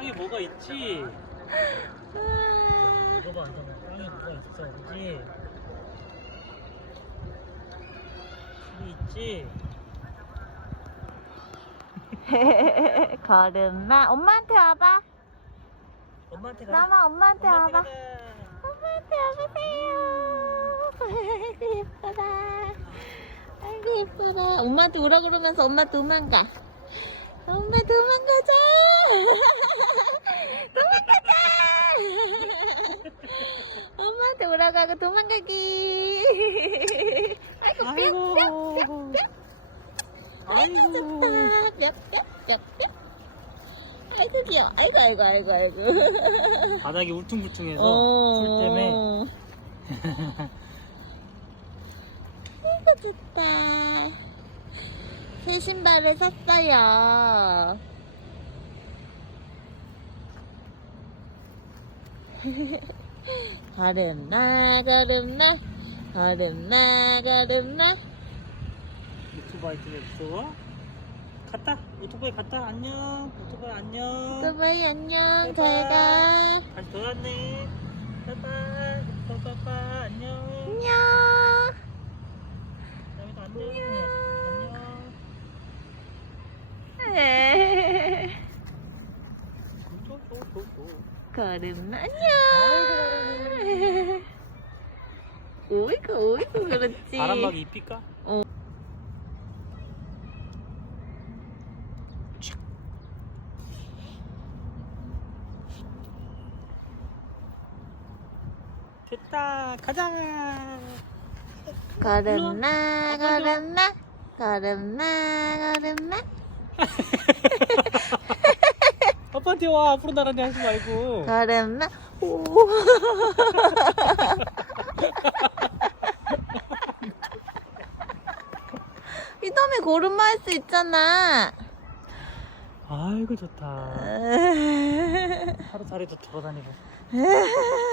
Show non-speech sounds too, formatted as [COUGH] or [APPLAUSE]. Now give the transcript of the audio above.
땅에 뭐가 있지? 이거 봐, 이거 봐. 땅에 뭐가 있어, 그지? 집이 있지? [LAUGHS] 걸음마 엄마한테 와봐 엄마한테 가. 나마 엄마한테 엄마한테 와봐 가자. 엄마한테 와보세요 아이고 예뻐라 아이고 예뻐라 엄마한테 오라 그러면서 엄마 도망가 엄마 도망가자 하고 도망가기. [LAUGHS] 아이고 아이고. 뿅 뿅 뿅뿅. 아이고 아이고. 좋다. 뿅 뿅 뿅 뿅. 아이고 귀여워. 아이고 아이고 아이고 아이고. [LAUGHS] 바닥이 울퉁불퉁해서 어. 풀 때문에. 아이고 좋다. 새 신발을 샀어요 [LAUGHS] 걸음마 걸음마 걸음마 걸음마 오토바이 때문에 무서워? 갔다. 오토바이 갔다. 안녕. 오토바이 안녕. 오토바이 안녕. 잘가. 다시 돌아왔네. 빠이빠이. 빠빠빠 안녕. 안녕. 다음에도 안녕. 안녕. 에 걸음마 안녕 오이구 오이구 그렇지. 바람막이 입힐까? 어. 됐다. 가자. 걸음마 걸음마 걸음마 걸음마 아빠한테 와 앞으로 나란히 하지 말고. 걸음마 오. [LAUGHS] 이놈에 걸음마 할 수 있잖아. 아이고 좋다. [LAUGHS] 하루 살이도 돌아다니고. 에 [LAUGHS]